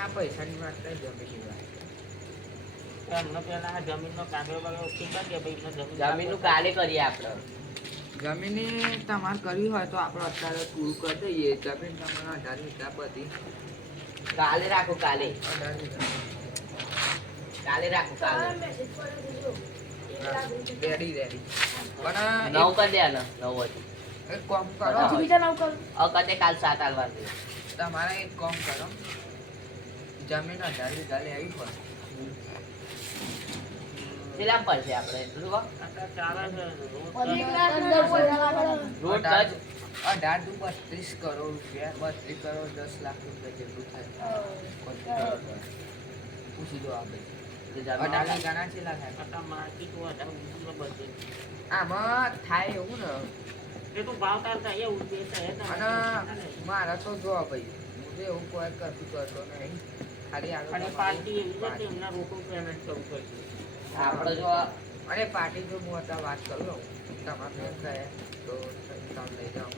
આ પૈસાની વાત કઈ જમીન વાત એમને પેલા આ જમીનનો કાગળ વાગળ ઓકે કરી દે ભાઈ જમીનનું કાલે કરીએ આપણે. જમીન તમારે કરવી હોય તો આપણે અત્યારે પૂરું કરી દઈએ. જમીન તમારે 18 વીઘા બધી કાલે રાખો કાલે. 18 વીઘા કાલે રાખો કાલે. રેડી રેડી પણ 9 કરી દે ને 9 હતી. એક કામ કરો કદે કાલ 7 આલવા દે. તમારે એક કામ કરો જમીન 18 વીઘા લઈ આવી પડે કેટલા પડશે આપણે એટલું કહો? રોડ ટચ 18 દુ 32 કરોડ રૂપિયા 32 કરોડ 10 લાખ રૂપિયા જેટલું થાય પૂછી દો આપણે 18 વીઘાના કેટલા થાય આમાં થાય એવું ને અને મારા તો જો ભાઈ હું તો એવું કોઈ કરતો નહીં ખાલી આગળ આપણે જો અને પાર્ટી જો હું અત્યારે વાત કરું લઉં તમારે એમ કહે તો તમે લઈ જાઓ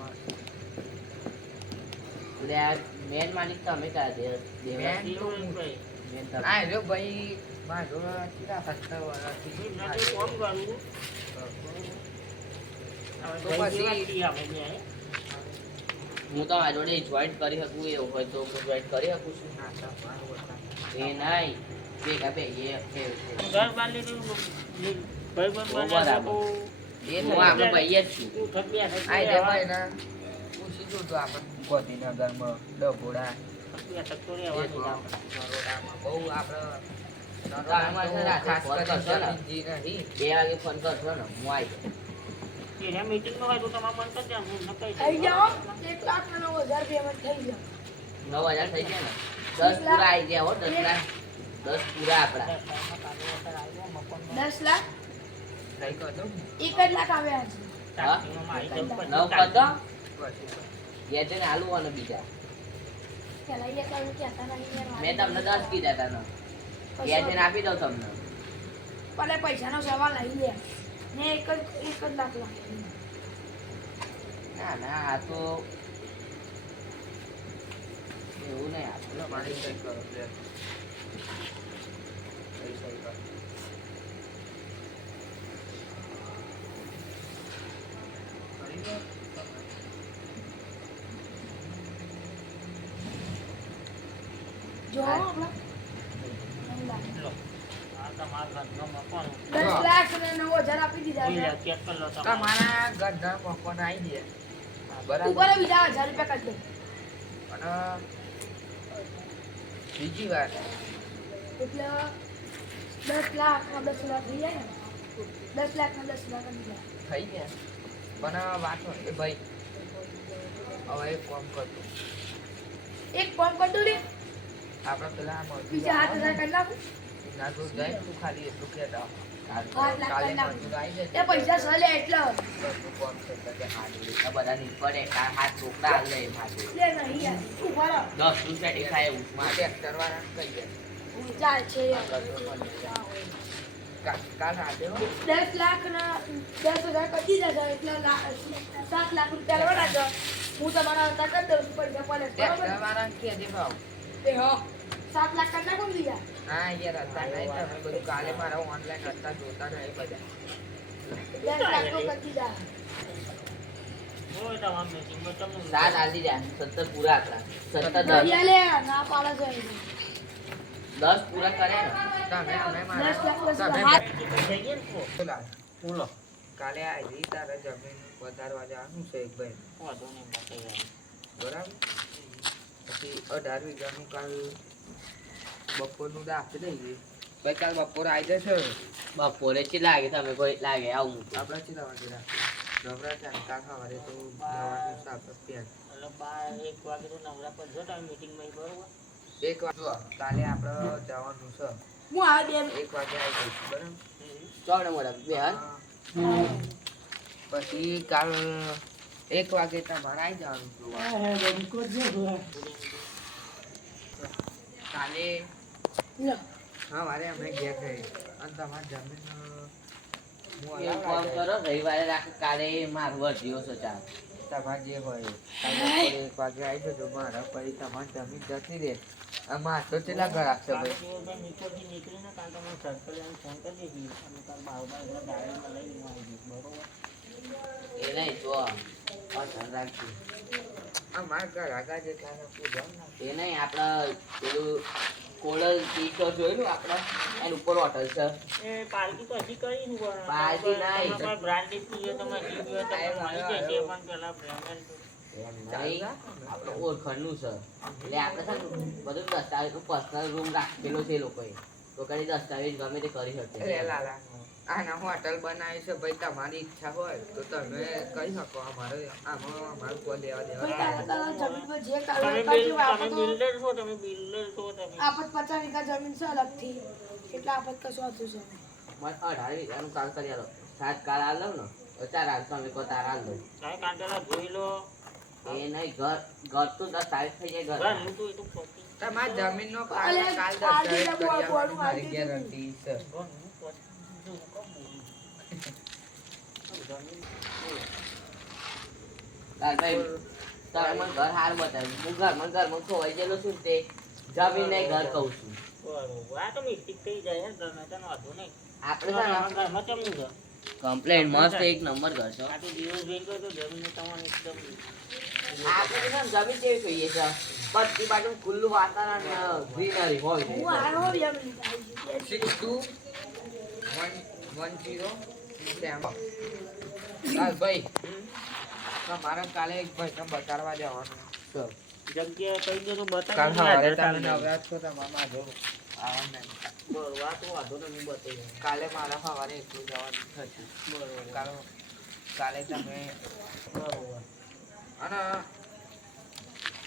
મેન માલિક તમે કા દે મેન તો આ રહ્યો ભાઈ મારો કેટલા 17 વર્ષથી તો પછી હું તો આ જોડે જોઈન્ટ કરી શકું એવું હોય તો હું જોઈન્ટ કરી શકું છું. એ નહીં ભેગા બે એ હું આપણે ભાઈ જ છું. આ રે ભાઈ ના પૂછી જો તો આપણે ગોધીનગરમાં ડભોડા નરોડામાં બહુ આપણે ખાસ કરીને નહીં 2 વાગે ફોન કરશો ને હું આવી જાઉં. મીટિંગમાં હોય તો તમારે મન કરી હું નકાઈ થઈ જાઓ 1,09,000 પેમેન્ટ થઈ જાઓ 9,000 થઈ ગયા ને 10 પૂરા આવી ગયા હો 10 લાખ 10 પૂરા આપડા 10 લાખ લઈ કહો તો 1 લાખ આવ્યા છે હા 9 કદો યે તેને આલુ અને બીજા પેલા એ કાલે કહેતા નહીં યાર મેં તમને 10 કીધા હતા ને યે તેને આપી દઉં તમને. ભલે પૈસાનો સવાલ નહીં લે ને 1 લાખ લાખ ના ના આ તો એવું નહીં આપણે મારી સહી કરો લે સહી કરો જો આપણા 10 10 લાખ ને 9,000 આપી દીધા છે તમારા ગંધા મકોન આવી ગયા બરાબર ઉપર બીજા 1000 રૂપિયા કાઢી અને બીજી વાત દે એટલે 10 લાખ ના 10 લાખ થઈ જાય ને 10 લાખ ના 10 લાખ દીધા થઈ ગયા પણ વાતો એ ભાઈ હવે એક કામ કરતું એક ફોન કર દો રે આપણે પેલા બીજા 8,000 કાઢી નાખું ના તો જાય તું ખાલી એટલું કહેતા 8 લાખ કાલે કાઢી મજૂર આવી નાખું જાય એ પૈસા સલે એટલે ઘરનું કામ છે એટલે હાજરી આ બધા નીકળે હાથ છોકરા હાલ લે હાથે લે નહીં યાર ઉભા રહો 10 રૂપિયા દેખાય એવું માં ટ્રેક્ટર વાળાને કહી દે ચાલ છે કાલ રાતે હો 10 લાખ ના 10,000 કાઢી દીધા છે એટલે 7 લાખ રૂપિયા લેવાના છે હું તમારા હતા કરી દઉં છું પૈસા પડે ટ્રેક્ટર બરાબર વાળાને કહેજે ભાવ એ હો 7 લાખ કાઢી નાખો ને બીજા હા યાર હતા નહીં તમે બધું કાલે મારા ઓનલાઈન હતા જોતા નહીં બધા 10 લાખ તો કાઢી દીધા સાત આલી જા 17 પૂરા આકડા 17 દરિયા લે ના પાડે છે 10 પૂરા કરે ને તમે અમે 10 મારા લાખ તમે કાલે આવી તારે જમીન વધારવા જવાનું છે એક ભાઈ બરાબર પછી 18 વીઘાનું કાલ બપોરનું તો આપી દઈએ ભાઈ કાલ બપોર આવી જશે બપોરે ચી લાગે તમે કોઈ લાગે આવું આપણે ચીલા વાગે નવરા છે કાલ સવારે તો જવાનું છે આપણે ત્યાં 1 વાગે તો નવરા પર જો તમે મીટિંગમાં બરોબર એક વાર જો કાલે આપણે જવાનું છે હું આ દે 1 વાગે આવી જઈશું બરાબર ચોકડે મોડા બે હાલ પછી કાલ 1 વાગે તમારે આવી જવાનું કાલે લો હા મારે અમે ગયા થઈ અને તમારી જમીન હું એક કામ કરો રવિવારે રાખ કાલે માર વધ્યો છે ચાલ તમારે જે હોય કાલે 1 વાગે આવી જજો મારા પછી તમારી જમીન જતી રહે આમાં તો કેટલા ઘર આપશે કાલે ભાઈ દિવસભાઈ નિકોલથી નીકળીને કાલ તો મને સર્કલ એમ ફોન કરી દેજે અને તાર બાવમાં એટલે ગાડીમાં લઈને આવી જઈશ બરોબર એ નહીં જો આ ધ્યાન રાખજો અમારા ઘર આગળ જેટલા પૂજા એ નહીં આપણા પેલું કોડલ ટી તો જોયેલું આપણે એની ઉપર હોટલ છે એ પાર્ટી તો હજી કરી ને પણ પાર્ટી નહીં. તમે બ્રાન્ડેડ પીએ તમે એ પીએ તમે મળી જાય તે પણ પેલા પેમેન્ટ એમ નહીં આપણે ઓળખણનું છે એટલે આપણે છે ને બધું દસ્તાવેજનું પર્સનલ રૂમ રાખેલો છે એ લોકોએ તો કદી દસ્તાવેજ ગમે તે કરી શકે અરે લાલા આના હોટલ બનાવી છે ભાઈ તમારી ઈચ્છા હોય તો તમે કહી શકો અમારે આમાં અમારું કોઈ લેવા ભાઈ દેવા તારા જમીન પર જે તમે કાઢવા બિલ કરશું તમે બિલ્ડર છો તમે બિલ્ડર છો તમે આપત 50 વીઘા જમીન છે અલગથી એટલે આપત કશું હતું છે મને 18 વીઘાનું કામ કરી આલો 7 કાળ આલ દઉં ને તો 4 હાલતો અમે કો તાર હાલ દઉં કાંઈ કાંટેલા જોઈ લો એ નહીં ઘર તો 10 તારીખ થઈ જાય ઘર હું તો એટલું ખોટી તમારા જમીનનો અલે, કાલ આ દસ્તાવેજ જે કરી બોલું આવવાની મારી આવી ગેરંટી છે તાર ભાઈ તમે મને ઘર હાર બતાવ્યું હું ઘરમાં ખોવાઈ ગયેલો છું તે જમીન નહીં ઘર કહું છું બરોબર આ તો મિસ્ટેક થઈ જાય ને ગમે તને વાંધો નહીં આપણે છે ને ઘરમાં કેમનું છે કમ્પ્લેન મસ્ત એક નંબર ઘર છે આ તો દિવસ જોઈને તો જમીન તમારે એકદમ આપણે છે ને જમીન કેવી જોઈએ છે બધી બાજુ ખુલ્લું વાતાવરણ ગ્રીનરી હોય હું આનો જમીન આવી છે 6210 કાલ ભાઈ તમારે કાલે એક ભાઈ ને બતાડવા જવાનું છે જગ્યા કઈ દો તો કાલ બતાવી સવારે તમે નવરાત છો તમારા જો આવવાનું નહીં બરોબર આ તો વાંધો નહીં હું બતાવી દઉં કાલે મારા સવારે એકલું જવાનું થશે બરોબર કાલે તમે બરોબર અને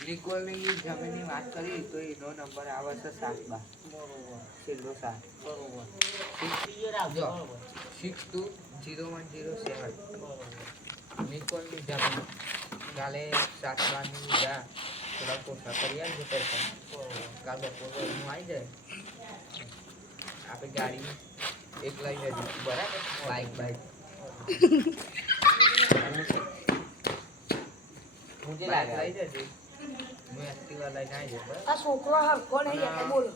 નિકોલની જમીનની વાત કરી તો એનો નંબર આવે છે 7 બા બરોબર છેલ્લો 7 બરોબર ક્લિયર આવજો જો. બરોબર 620107 બરોબર નિકોલની જમીન કાલે 7 બારની જા થોડા પોતા કરી આવજો પૈસા બરોબર કાલ બપોરે હું આવી જાય આપણે ગાડી એક લઈ જજો બરાબર બાઈક હું જે બાઈક લાગે લઈ જજો હું એક્ટિવા લઈને આવી જાય બરાબર આ છોકરો હરખો નહીં એટલે બોલો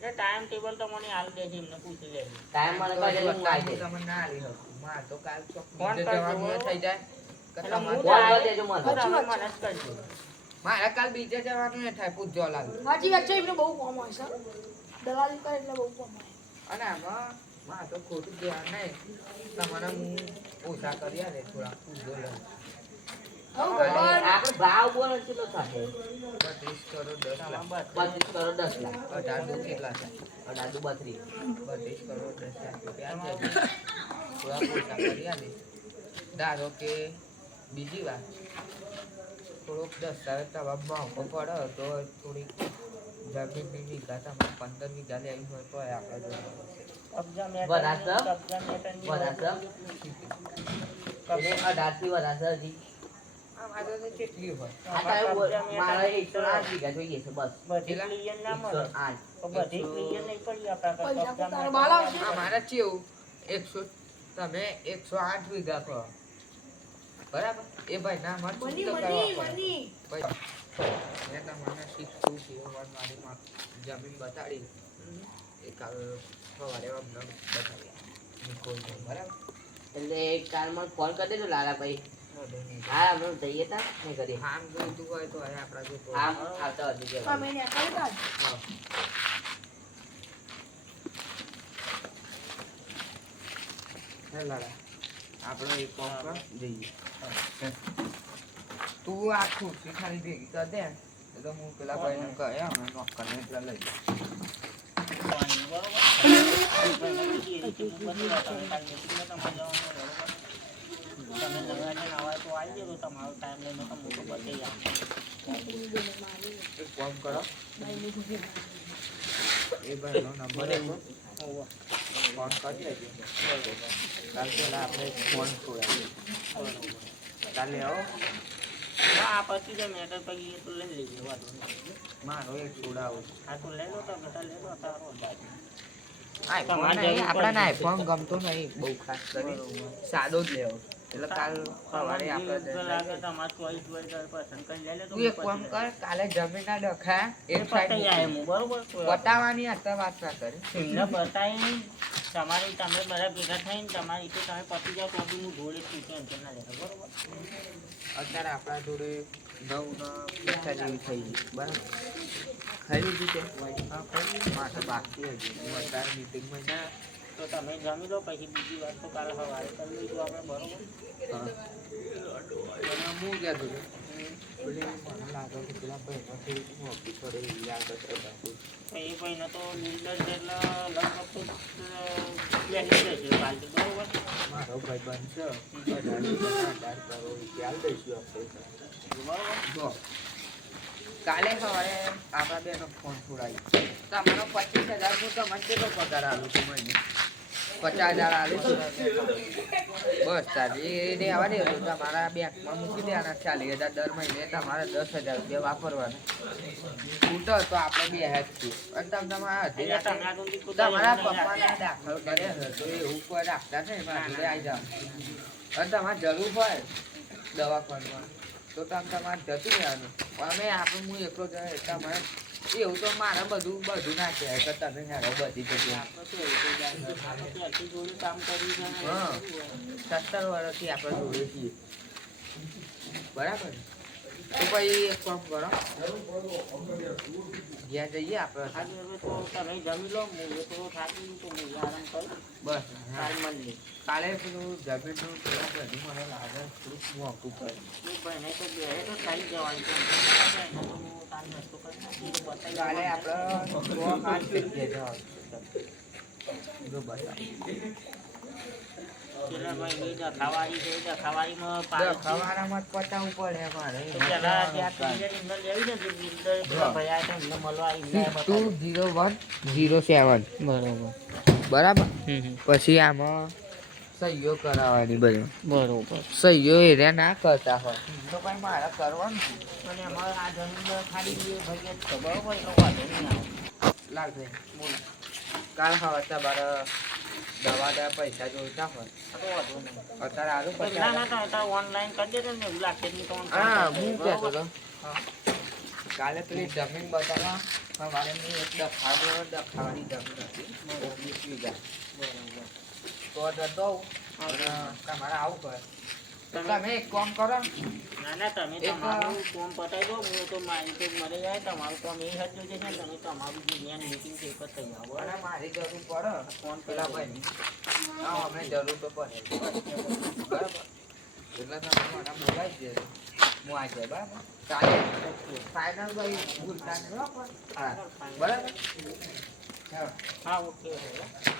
એ ટાઈમ ટેબલ તમને હાલ દેજે એમને પૂછી લેજો ટાઈમ મને કહે હું આવી જાય તમને ના આલી શકું માર તો કાલ ચોક ફોન બીજે કરજો. જવાનું એ થઈ જાય કે એટલે હું તમારે ફોન કરી દેજો મને તો તમે મને જ કરજો મારા કાલ બીજે જવાનું એ થાય પૂછજો લાલ સાચી વાત છે એમને બહુ કોમ હોય છે દલાલી કરે એટલે બહુ કોમ હોય અને આમાં માં તો ખોટું ધ્યાન નહીં તમારે હું ઓછા કરી આલે થોડા પૂછજો લે હવે અરે, ભગવાન આપણે ભાવ બોલો કેટલો થશે 32 કરોડ 10 લાખ 25 કરોડ 10 લાખ 18 કેટલા થાય 18 32 32 કરોડ 10 લાખ રૂપિયા આપી દેજો. થોડા ઓછા કરી આલે ધારો કે બીજી વાત થોડોક દસ્તાવેજ તમારા મોંઘો પડે તો થોડીક જમીનની વીઘા તમારે 15 વીઘા લેવી હોય તો આપણે જોવાનું છે કબજા વરાસત? કબજા મેટરની વરાસત? એટલે 18 થી વધારે હજી આમ આ તો કેટલી હોય આ તારે મારે 108 વીઘા જોઈએ છે બસ બધી ક્લિયર ના મળે 108 તો બધી ક્લિયર નહીં પડી આપણા પૈસા કબજા તારો બાલ આવશે અમારે કેવું 100 તમે 108 વીઘા કહો બરાબર એ ભાઈ ના મત મની તો મની કરવા પડે મની ભાઈ મેં તમને 6201 વાળી માં જમીન બતાડી એ કાલ સવારે અમને બતાવી નિકોલ બરાબર એટલે એક કાર મને ફોન કરી દેજો લાલાભાઈ વાંધો નહીં. હા અમે જઈએ તા નહીં કરીએ આમ જોઈતું હોય તો હવે આપણા જો તો આમ આવતા હજી કે અમે ને કરી કાઢ હા. હે લાલા આપણે એક કામ કર જઈએ તું આ ખુરશી ખાલી ભેગી કર દે એ તો હું પેલા ભાઈને કહે અમે નોકરને એટલે લઈ લઈએ. એક કામ કરો એ ભાઈનો નંબર આપો ફોન કરી લેજો કાલ પેલા આપણે ફોન છોડાવીએ કાલે આવો આ પછી જે મેટર પછી એ તો લઈ લેજો વાંધો નહીં. મારો એક છોડાવો આ તો લઈ લો તો બધા લઈ લો તારો આઈફોન નહીં આપણાને આઈફોન ગમતો નહીં બહુ ખાસ કરી સાદો જ લેવો એટલે કાલ સવારે આપણે જે લાગે તમારે ચોઈસ હોય તો પસંદ કરી લેજો તો તું એક કામ કર કાલે જમીનના ડખા એક પતાઈ જાય સાઈડ હું બરોબર પટાવાની હતા વાત ના કરી એમને બતાવી તમારી તમે બધા ભેગા થઈને તમારી રીતે તમે પતી જાઓ તો બી હું જોડે છું ટેન્શન ના લેતા બરોબર અત્યારે આપણા જોડે 9:50 જેવી થઈ ગઈ બરાબર ખાઈ લીધી તે હા ખાઈ લીધી મારે બાકી હજી હું અત્યારે મીટિંગમાં ના તો તમે જમી લો પછી બીજી વાત તો કાલે સવારે કરી લઈશું આપણે બરોબર હા અને હું કહેતો હતો પેલી મને લાગે કે પેલા ભાઈમાં થોડીક મોટી પડે એવી આગળ બાજુ તો એ ભાઈને તો લીડર એટલે લગભગ તો બેસી જશે પાલટી બરોબર મારો ભાઈ બનશે 18 કરોડ રૂપિયા દઈશું આપણે બરોબર જો કાલે સવારે આપણા બેનો ફોન છોડાવી તમારો 25,000 હું તમને કેટલો પગાર આલું છું મહિને 50,000 આલું છું બસ તારી એ દેવા દે તમારા બેંકમાં મૂકી દેવાના 40,000 દર મહિને તમારે 10,000 રૂપિયા વાપરવાના છૂટો તો આપણે બે હેજ છીએ અને તમે તમારા તમારા પપ્પાને દાખલ કરે છે તો એવું કોઈ રાખતા નહીં મારા જોડે આવી જાઓ અને તમારે જરૂર હોય દવાખાનમાં તો તમે તમારે જતું રહેવાનું અમે આપણે હું એકલો જાય તમારે એવું તો મારે બધું ના કહેવાય કે તમે હેરો બધી જગ્યાએ જોડે કામ કર્યું છે હા 17 વર્ષથી આપણે જોડે છીએ બરાબર તો પછી એક કામ કરો જ્યાં જઈએ આપણે આજે હવે તો તમે જમી લો હું તો થાકી તો હું આરામ કરું બસ કાલ મળીએ કાલે પેલું જમીનનું પેલા બધું મને લાગે થોડુંક મોંઘું પડે એ ભાઈને તો બે તો થઈ જવાની છે એને તો હું તાર નાસ્તો કરી નાખી તો બતાવી કાલે આપણે 8 જગ્યાએ જવાનું જો બતાવો પેલા ભાઈ દખાવાળી છે દખાવાળીમાં પાણી ખવાડામાં જ પતાવવું પડે મારે પેલા ત્યાં ક્લિયર ઇમેલ લેવી ને જે બિલ્ડર પેલા ભાઈ આવ્યા હતા એમને મળવા એમને 620107 બરાબર પછી આમાં સહીઓ કરાવવાની બધું બરોબર સહીઓ એરિયા ના કરતા હોય તો ભાઈ મારે કરવાનું છે. અને અમારે આ જમીન ખાલી બે ભાઈ જ છે બરોબર એટલે વાંધો નહીં આવે લાલભાઈ બોલો કાલ હવે તમારે દવા પૈસા જોઈતા હોય આ તો વાંધો નહીં અત્યારે આલુ ના ના તો અત્યારે ઓનલાઈન કરી દેજો ને એવું લાગશે નહીં તો હા હું કહેતો હતો કાલે પેલી જમીન બતાવવા સવારે મેં એક દખાવાની જમીન હતી 19 વીઘા તો જતો અને તમારે આવું પડે તો તમે એક કામ કરો ના ના તમે તમારું ફોન પતાવી દો હું તો મારી તો મળી જાય તમારું કામ એ હજ જોજે છે ને તમે તમારું જે મેન મીટિંગ છે એ પર થઈ આવો અને મારી જરૂર પડે ફોન પેલા ભાઈ હા અમને જરૂર તો પડે બરાબર એટલે તમે મને બોલાવી દેજો હું આવી જાય બરાબર ચાલે ફાઇનલ ભાઈ ભૂલતા નહીં હો પણ. હા બરાબર હા હા ઓકે